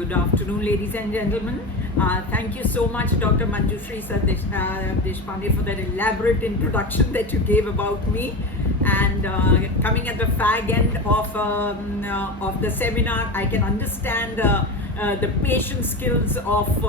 Good afternoon, ladies and gentlemen. Thank you so much, Dr. Manjushri Deshpande, for that elaborate introduction that you gave about me. And coming at the fag end of the seminar, I can understand the patient skills of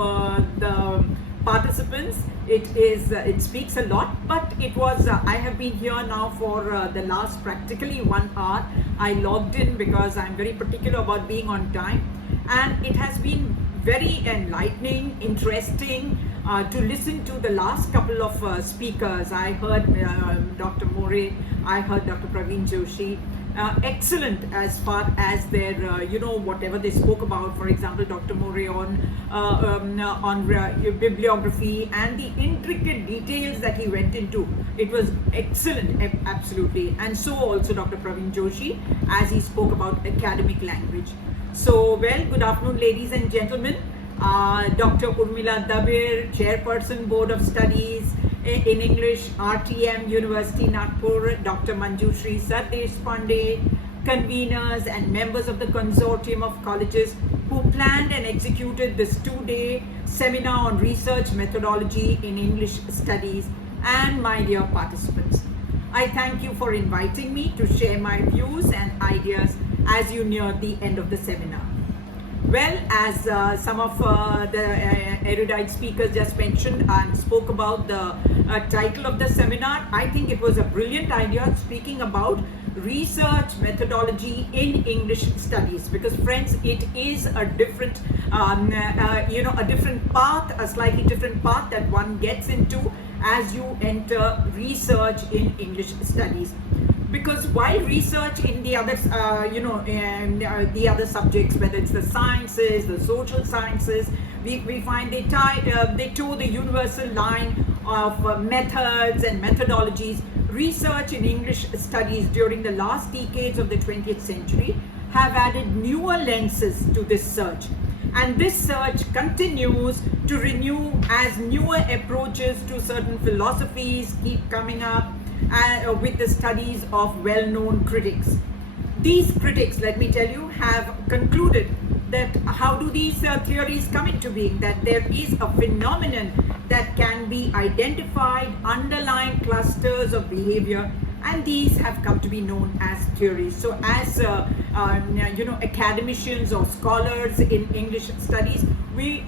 the participants. It speaks a lot, but it was I have been here now for the last practically 1 hour. I logged in because I'm very particular about being on time, and it has been very enlightening, interesting to listen to the last couple of speakers. I heard Dr. More, I heard Dr. Praveen Joshi. Excellent as far as their, whatever they spoke about. For example, Dr. More on bibliography and the intricate details that he went into. It was excellent, absolutely. And so also Dr. Praveen Joshi, as he spoke about academic language. So, well, good afternoon, ladies and gentlemen. Dr. Urmila Dabir, Chairperson, Board of Studies in English, RTM, University Nagpur, Dr. Manjushri Deshpande, conveners and members of the consortium of colleges who planned and executed this 2-day seminar on research methodology in English studies, and my dear participants. I thank you for inviting me to share my views and ideas as you near the end of the seminar. Well, as some of the erudite speakers just mentioned and spoke about the title of the seminar, I think it was a brilliant idea, speaking about research methodology in English studies, because friends, it is a different a different path, a slightly different path that one gets into as you enter research in English studies. Because while research in the other, the other subjects, whether it's the sciences, the social sciences, we find they toe the universal line of methods and methodologies. Research in English studies during the last decades of the 20th century have added newer lenses to this search. And this search continues to renew as newer approaches to certain philosophies keep coming up with the studies of well-known critics. These critics, let me tell you, have concluded that how do these theories come into being? That there is a phenomenon that can be identified, underlying clusters of behavior, and these have come to be known as theories. So as academicians or scholars in English studies, we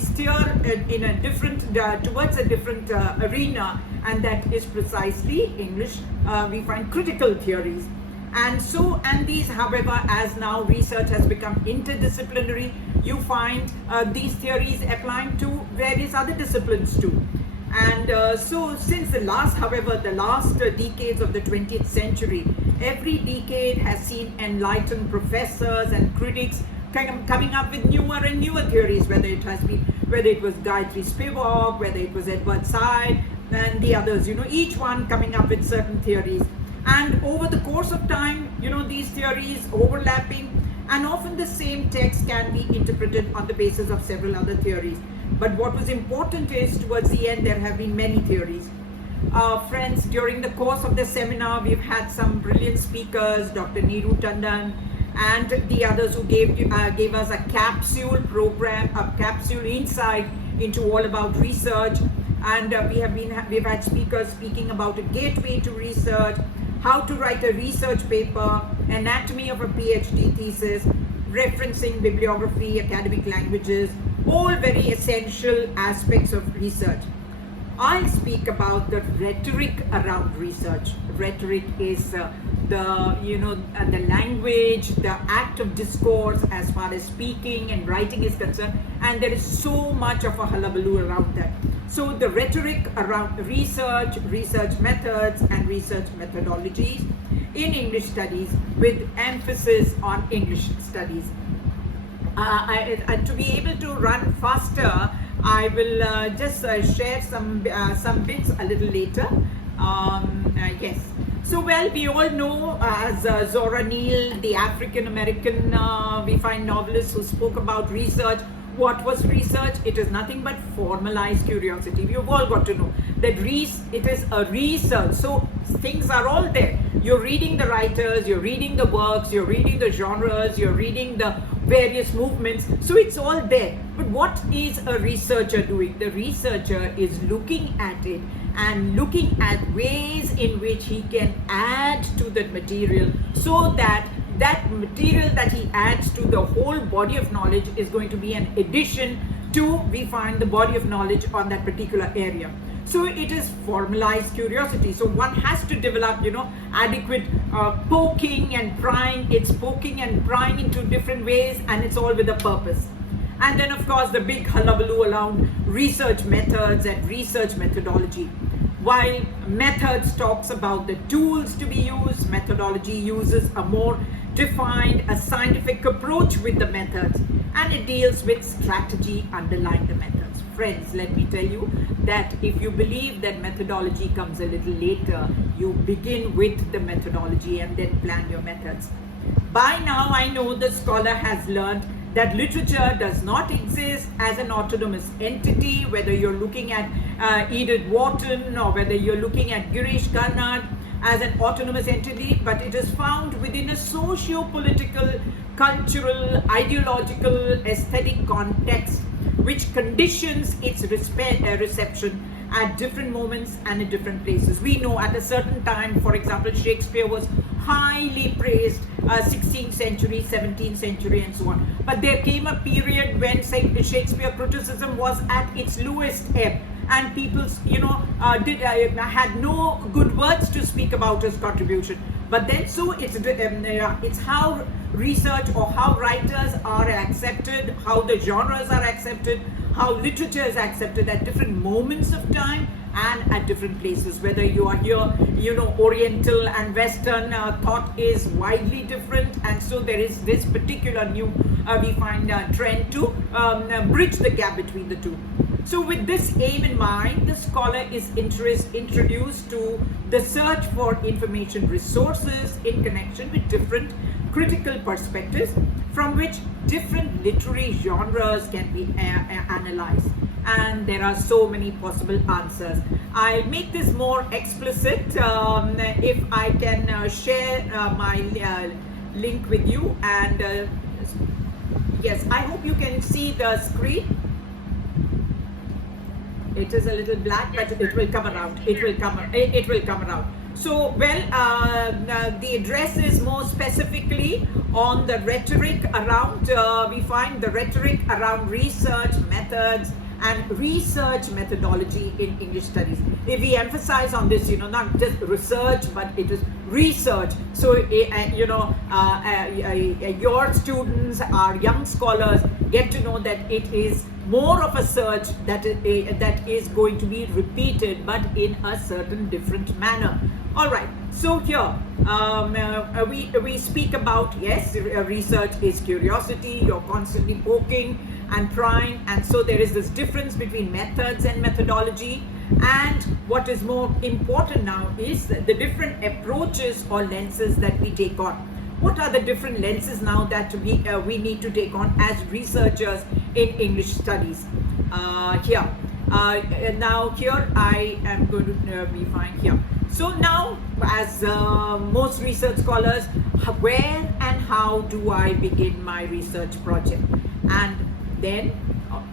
steer in a different towards a different arena, and that is precisely English. We find critical theories, and these, however, as now research has become interdisciplinary, you find these theories applying to various other disciplines too. And so since the last decades of the 20th century, every decade has seen enlightened professors and critics coming up with newer and newer theories, whether it was Gayatri Spivak, whether it was Edward Said and the others, each one coming up with certain theories. And over the course of time, these theories overlapping, and often the same text can be interpreted on the basis of several other theories. But what was important is, towards the end, there have been many theories. Friends, during the course of the seminar, we've had some brilliant speakers, Dr. Neeru Tandon, and the others who gave us a capsule program, a capsule insight into all about research. And we've had speakers speaking about a gateway to research, how to write a research paper, anatomy of a PhD thesis, referencing bibliography, academic languages, all very essential aspects of research. I'll speak about the rhetoric around research. Rhetoric is the language, the act of discourse as far as speaking and writing is concerned, and there is so much of a hullabaloo around that. So the rhetoric around research, research methods and research methodologies in English studies, with emphasis on English studies. And to be able to run faster, I will just share some bits a little later. Yes. So, well, we all know as Zora Neale, the African-American, we find novelist who spoke about research. What was research? It is nothing but formalized curiosity. We've all got to know that it is a research. So things are all there. You're reading the writers, you're reading the works, you're reading the genres, you're reading various movements. So it's all there. But what is a researcher doing? The researcher is looking at it and looking at ways in which he can add to that material, so that that material that he adds to the whole body of knowledge is going to be an addition to, we find, the body of knowledge on that particular area. So it is formalized curiosity. So one has to develop, adequate poking and prying. It's poking and prying into different ways, and it's all with a purpose. And then, of course, the big hullabaloo around research methods and research methodology. While methods talks about the tools to be used, methodology uses a more defined, a scientific approach with the methods, and it deals with strategy underlying the methods. Friends, let me tell you that if you believe that methodology comes a little later, you begin with the methodology and then plan your methods. By now, I know the scholar has learned that literature does not exist as an autonomous entity, whether you're looking at Edith Wharton or whether you're looking at Girish Karnad as an autonomous entity, but it is found within a socio-political, cultural, ideological, aesthetic context which conditions its reception at different moments and in different places. We know at a certain time, for example, Shakespeare was highly praised, 16th century, 17th century, and so on. But there came a period when Shakespeare criticism was at its lowest ebb, and people, had no good words to speak about his contribution. But then, so it's how research or how writers are accepted, how the genres are accepted, how literature is accepted at different moments of time and at different places. Whether you are here, Oriental and Western thought is widely different, and so there is this particular new, we find, trend to bridge the gap between the two. So with this aim in mind, the scholar is introduced to the search for information resources in connection with different critical perspectives from which different literary genres can be analyzed. And there are so many possible answers. I'll make this more explicit if I can share my link with you. And yes, I hope you can see the screen. It is a little black, but it will come around. It will come around. So, the address is more specifically on the rhetoric around, we find the rhetoric around research methods and research methodology in English studies. If we emphasize on this, not just research, but it is research. So, your students, our young scholars, get to know that it is more of a search that is going to be repeated, but in a certain different manner. All right, so here we speak about, yes, research is curiosity. You're constantly poking and prying, and so there is this difference between methods and methodology. And what is more important now is the different approaches or lenses that we take on. What are the different lenses now that we need to take on as researchers in English studies? Now here I am going to be fine here. So now, as most research scholars, where and how do I begin my research project? And then,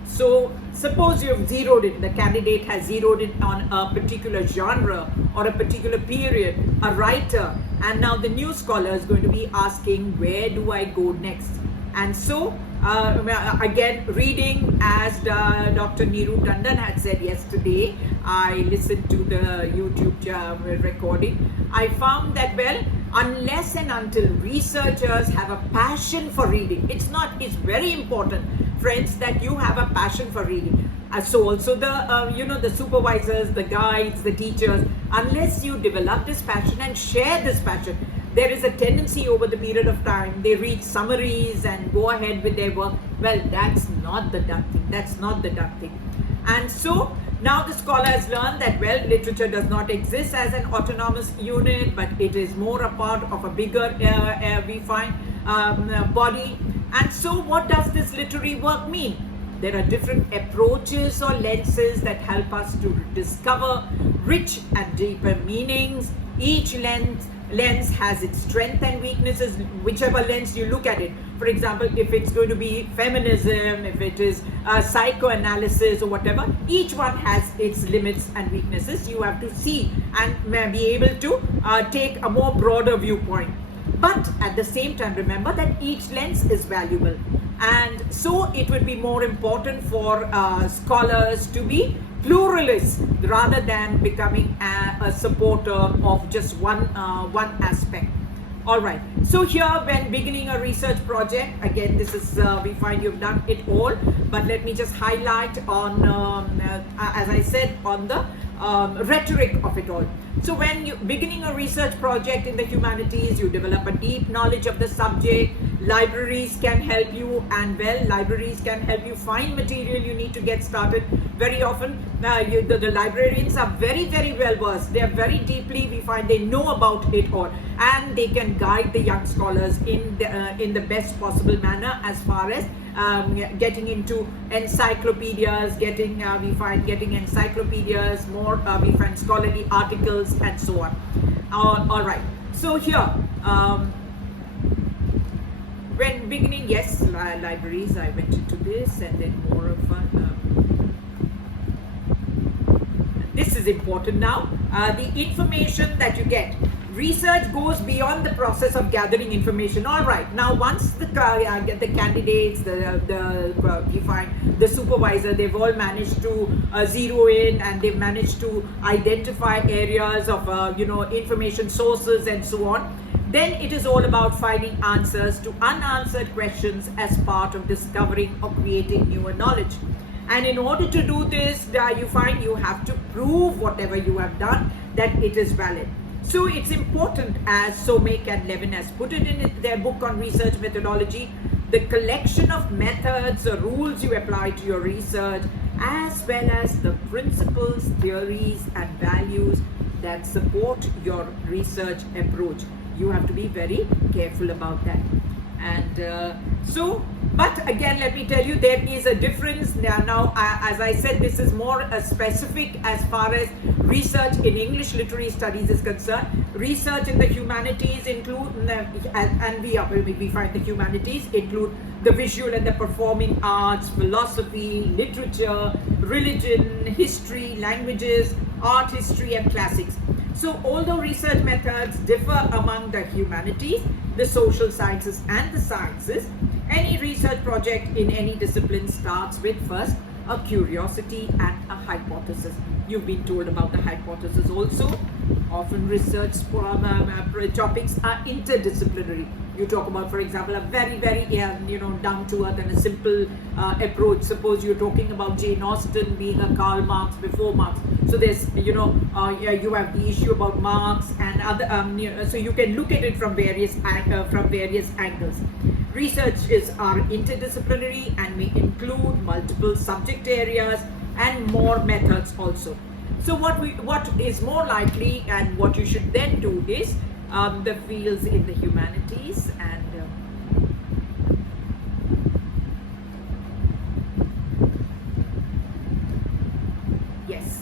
so suppose you have zeroed in, the candidate has zeroed in on a particular genre or a particular period, a writer, and now the new scholar is going to be asking, where do I go next? And so, again, reading, as Dr. Neeru Tandon had said yesterday, I listened to the YouTube recording. I found that, unless and until researchers have a passion for reading, it's very important, friends, that you have a passion for reading. So also the supervisors, the guides, the teachers, unless you develop this passion and share this passion, there is a tendency over the period of time, they read summaries and go ahead with their work. Well, that's not the done thing. That's not the done thing. And so now the scholar has learned that, literature does not exist as an autonomous unit, but it is more a part of a bigger, we find, body. And so what does this literary work mean? There are different approaches or lenses that help us to discover rich and deeper meanings. Each lens lens has its strength and weaknesses, whichever lens you look at it. For example, if it's going to be feminism, if it is psychoanalysis or whatever, each one has its limits and weaknesses. You have to see and be able to take a more broader viewpoint. But at the same time, remember that each lens is valuable. And so it would be more important for scholars to be pluralists rather than becoming a supporter of just one aspect. All right, so here when beginning a research project, again this is we find you've done it all, but let me just highlight on as I said, on the rhetoric of it all. So when you beginning a research project in the humanities, you develop a deep knowledge of the subject. Libraries can help you, and libraries can help you find material you need to get started. Very often the librarians are very well versed. They are very deeply, we find they know about it all, and they can guide the young scholars in the best possible manner as far as getting into encyclopedias, getting encyclopedias, more we find scholarly articles and so on. All right, so here when beginning, yes, libraries, I went into this, and then more of this is important now. The information that you get. Research goes beyond the process of gathering information. All right, now once the candidates, we find the supervisor, they've all managed to zero in, and they've managed to identify areas of information sources and so on. Then it is all about finding answers to unanswered questions as part of discovering or creating newer knowledge. And in order to do this, you find you have to prove whatever you have done that it is valid. So it's important, as Somek and Levin has put it in their book on research methodology, the collection of methods or rules you apply to your research, as well as the principles, theories, and values that support your research approach. You have to be very careful about that. And but again, let me tell you, there is a difference. Now, as I said, this is more specific as far as research in English literary studies is concerned. Research in the humanities include, and we find the humanities include the visual and the performing arts, philosophy, literature, religion, history, languages, art history, and classics. So although research methods differ among the humanities, the social sciences, and the sciences, any research project in any discipline starts with first a curiosity and a hypothesis. You've been told about the hypothesis also. Often research topics are interdisciplinary. You talk about, for example, a very down to earth and a simple approach. Suppose you're talking about Jane Austen being a Karl Marx before Marx. So there's you have the issue about Marx and other so you can look at it from various angles. Researches are interdisciplinary and may include multiple subject areas and more methods also. So what is more likely, and what you should then do is the fields in the humanities, and yes.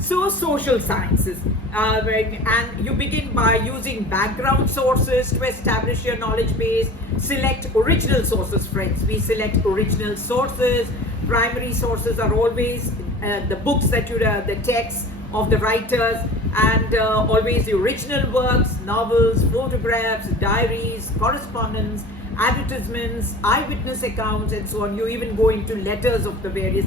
So social sciences, and you begin by using background sources to establish your knowledge base. Select original sources, friends. We select original sources. Primary sources are always the books that the texts of the writers, and always the original works, novels, photographs, diaries, correspondence, advertisements, eyewitness accounts, and so on. You even go into letters of the various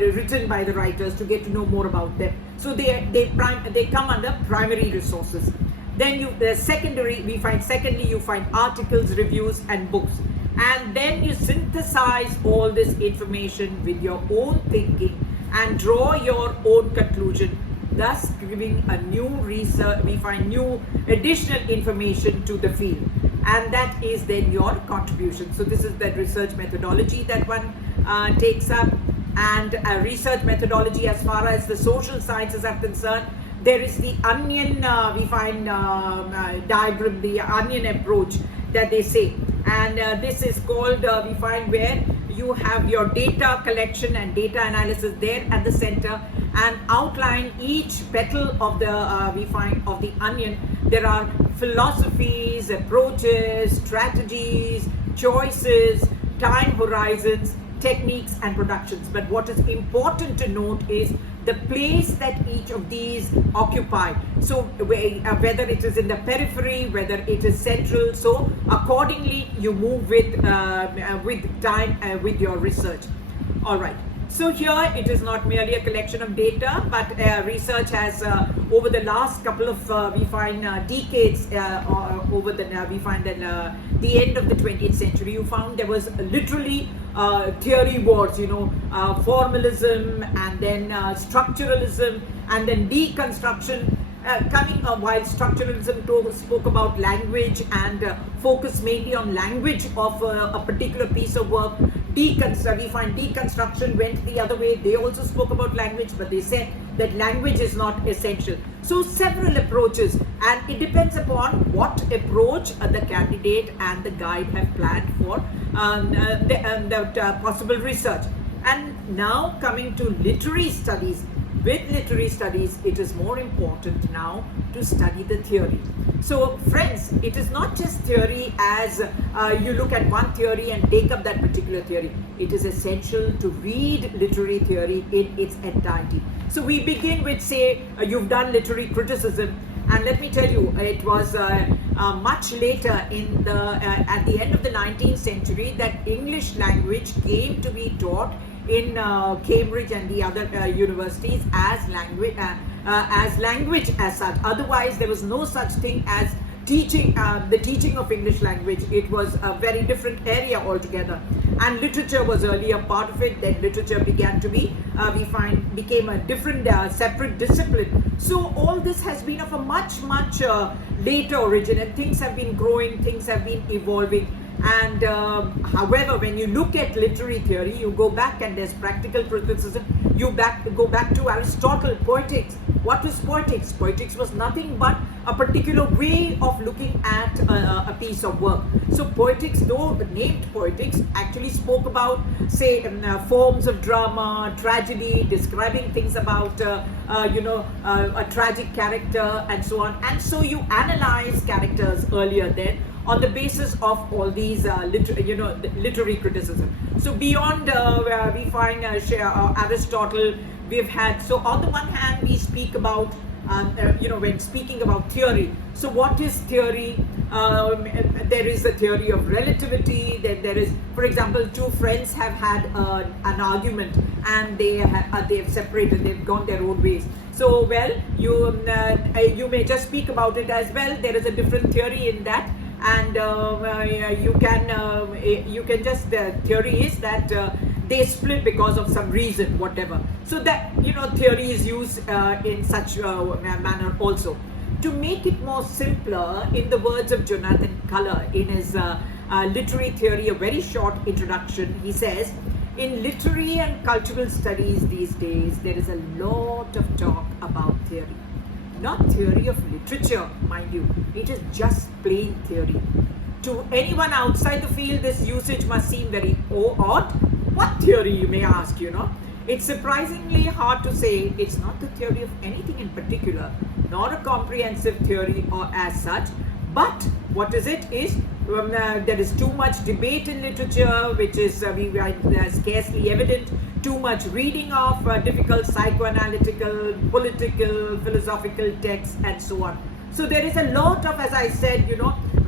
written by the writers to get to know more about them. So they come under primary resources. Then you find articles, reviews, and books, and then you synthesize all this information with your own thinking and draw your own conclusion, thus giving a new research. We find new additional information to the field, and that is then your contribution. So this is the research methodology that one takes up. And a research methodology as far as the social sciences are concerned, there is the onion diagram, the onion approach that they say, and this is called where you have your data collection and data analysis there at the center, and outline each petal of the we find of the onion. There are philosophies, approaches, strategies, choices, time horizons, techniques, and productions. But what is important to note is the place that each of these occupy. So whether it is in the periphery, whether it is central, so accordingly you move with time with your research. All right. So here it is not merely a collection of data, but research has over the last couple of we find decades over the we find that the end of the 20th century, you found there was literally theory wars, formalism, and then structuralism, and then deconstruction. Coming while structuralism spoke about language and focused mainly on language of a particular piece of work, we find deconstruction went the other way. They also spoke about language, but they said that language is not essential. So several approaches, and it depends upon what approach the candidate and the guide have planned for the possible research. And now coming to literary studies. With literary studies, it is more important now to study the theory. So friends, it is not just theory as you look at one theory and take up that particular theory. It is essential to read literary theory in its entirety. So we begin with, say, you've done literary criticism, and let me tell you, it was much later in at the end of the 19th century that English language came to be taught in Cambridge and the other universities as language as such. Otherwise, there was no such thing as teaching, the teaching of English language. It was a very different area altogether, and literature was earlier part of it. Then literature began to be became a different separate discipline. So all this has been of a much later origin, and things have been growing, things have been evolving. And however, when you look at literary theory, you go back and there's practical criticism. You go back to Aristotle, poetics. What was poetics? Poetics was nothing but a particular way of looking at a piece of work. So poetics, though named poetics, actually spoke about, say, forms of drama, tragedy, describing things about a tragic character and so on. And so you analyze characters earlier then on the basis of all these literary criticism. So beyond we find Aristotle, we've had, so on the one hand we speak about when speaking about theory. So what is theory? There is a theory of relativity. Then there is, for example, two friends have had an argument and they've separated, they've gone their own ways. So well, you may just speak about it as well. There is a different theory in that. And you can just, the theory is that they split because of some reason, whatever. So that, theory is used in such a manner also. To make it more simpler, in the words of Jonathan Culler in his literary theory, a very short introduction, he says, in literary and cultural studies these days, there is a lot of talk about theory. Not theory of literature, mind you, it is just plain theory. To anyone outside the field, this usage must seem very odd. What theory, you may ask, It's surprisingly hard to say. It's not the theory of anything in particular, nor a comprehensive theory or as such, but what is it is, there is too much debate in literature, which is scarcely evident, too much reading of difficult psychoanalytical, political, philosophical texts, and so on. So there is a lot of, as I said,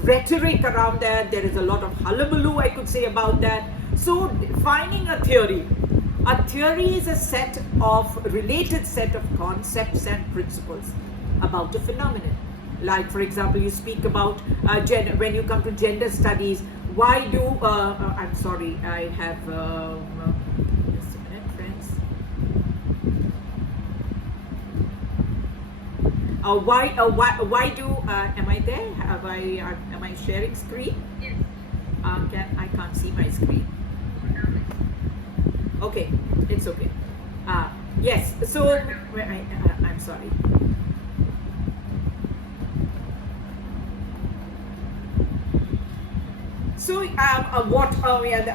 rhetoric around that. There is a lot of hullabaloo, I could say, about that. So finding a theory is a related set of concepts and principles about a phenomenon. Like, for example, you speak about gender. When you come to gender studies, why do I'm sorry, I have just a minute, friends. Why do am I there? Am I sharing screen? Yes. I can't see my screen. Okay, it's okay. Yes. So I'm sorry. So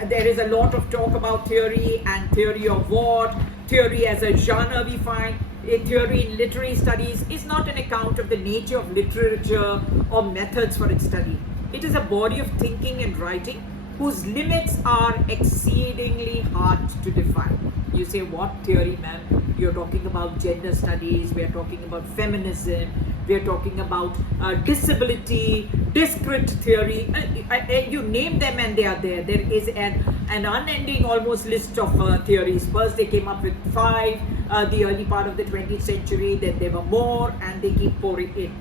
there is a lot of talk about theory, and theory of what, theory as a genre, we find a theory in literary studies is not an account of the nature of literature or methods for its study. It is a body of thinking and writing whose limits are exceedingly hard to define. You say, what theory, ma'am? You're talking about gender studies, we're talking about feminism, we're talking about disability, discrete theory. You name them and they are there. There is an unending almost list of theories. First they came up with 5, the early part of the 20th century, then there were more, and they keep pouring in.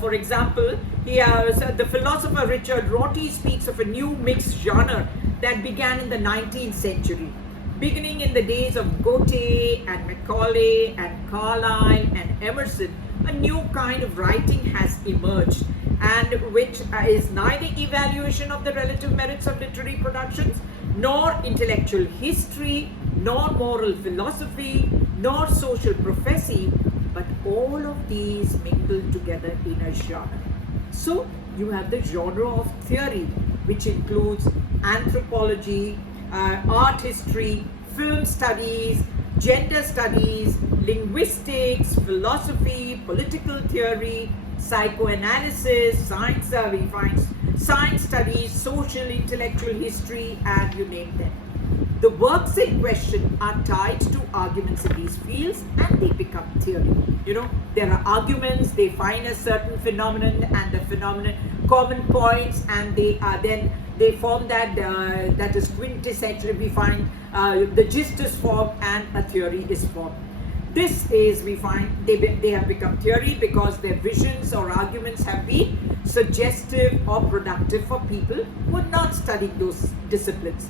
For example, the philosopher Richard Rorty speaks of a new mixed genre that began in the 19th century. Beginning in the days of Goethe and Macaulay and Carlyle and Emerson, a new kind of writing has emerged, and which is neither evaluation of the relative merits of literary productions, nor intellectual history, nor moral philosophy, nor social prophecy, but all of these mingled together in a genre. So you have the genre of theory, which includes anthropology, art history, film studies, gender studies, linguistics, philosophy, political theory, psychoanalysis, science, we find science studies, social intellectual history, and you name them. The works in question are tied to arguments in these fields and they become theory. You know, there are arguments, they find a certain phenomenon and the phenomenon common points, and they form that is quintessential. We find the gist is formed and a theory is formed. This is, we find, they have become theory because their visions or arguments have been suggestive or productive for people who are not studying those disciplines.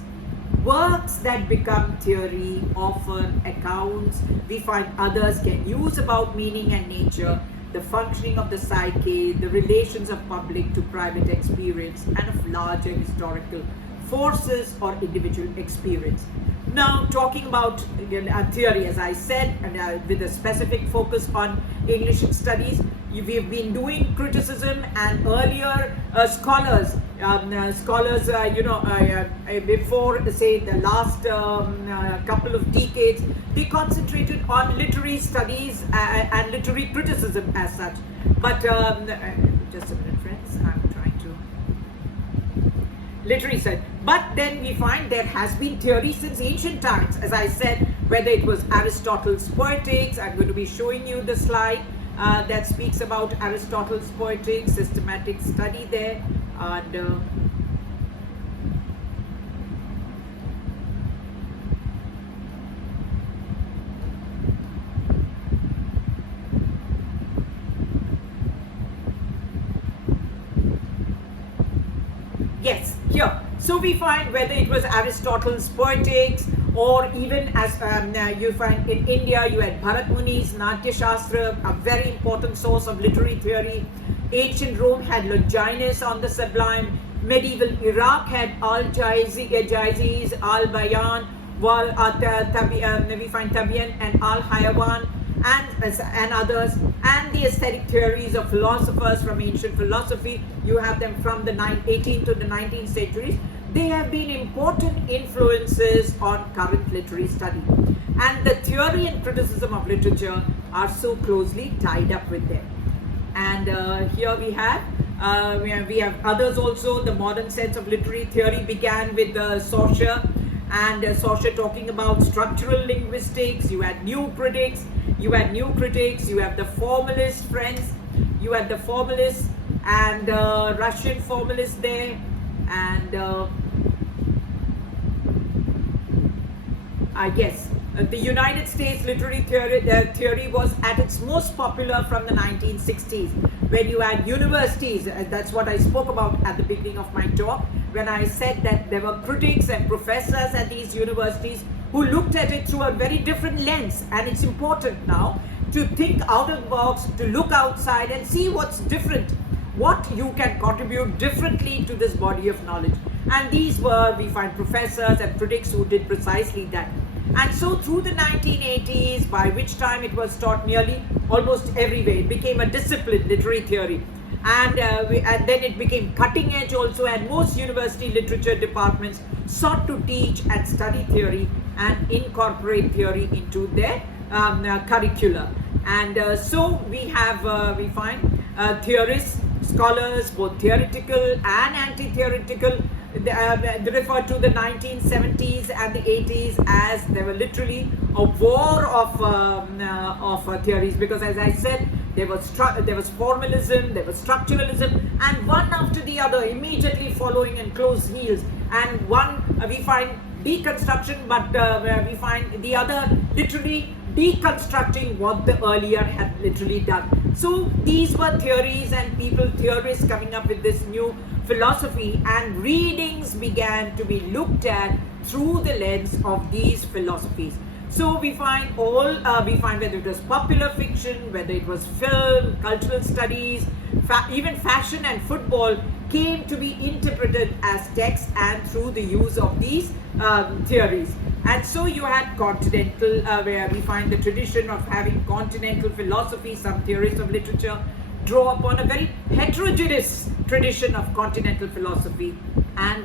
Works that become theory often accounts we find others can use about meaning and nature, the functioning of the psyche, the relations of public to private experience, and of larger historical forces or individual experience. Now, talking about theory, as I said, and with a specific focus on English studies, we've been doing criticism, and earlier scholars, before, say, the last couple of decades, they concentrated on literary studies and literary criticism as such. But just a minute, friends, I'm trying to literary side. But then we find there has been theory since ancient times, as I said, whether it was Aristotle's Poetics. I'm going to be showing you the slide that speaks about Aristotle's Poetics, systematic study there, and yes, here. So we find whether it was Aristotle's Poetics, or even as you find in India, you had Bharat Muni's Natya Shastra, a very important source of literary theory. Ancient Rome had Longinus on the Sublime. Medieval Iraq had Al-Jayzi's Al-Bayan, we find Tabian and Al-Hayawan, and others, and the aesthetic theories of philosophers from ancient philosophy. You have them from the 18th to the 19th centuries. They have been important influences on current literary study, and the theory and criticism of literature are so closely tied up with them. And here we have others also. The modern sense of literary theory began with Saussure, and Saussure talking about structural linguistics. You had new critics, you have the formalist friends, you had the formalists and Russian formalists there, and I guess the United States literary theory was at its most popular from the 1960s, when you had universities. That's what I spoke about at the beginning of my talk, when I said that there were critics and professors at these universities who looked at it through a very different lens. And it's important now to think out of the box, to look outside and see what's different, what you can contribute differently to this body of knowledge. And these were, we find, professors and critics who did precisely that. And so through the 1980s, by which time it was taught nearly almost everywhere, it became a discipline, literary theory. And then it became cutting edge also, and most university literature departments sought to teach and study theory and incorporate theory into their curricula. And so we find theorists, scholars, both theoretical and anti-theoretical. They refer to the 1970s and the 80s as they were literally a war of theories, because as I said, there was formalism, there was structuralism, and one after the other immediately following in close heels. And one we find deconstruction, but we find the other literally deconstructing what the earlier had literally done. So these were theories and theorists coming up with this new philosophy, and readings began to be looked at through the lens of these philosophies. So we find whether it was popular fiction, whether it was film, cultural studies, even fashion and football came to be interpreted as text and through the use of these theories. And so you had continental, where we find the tradition of having continental philosophy. Some theorists of literature draw upon a very heterogeneous tradition of continental philosophy, and the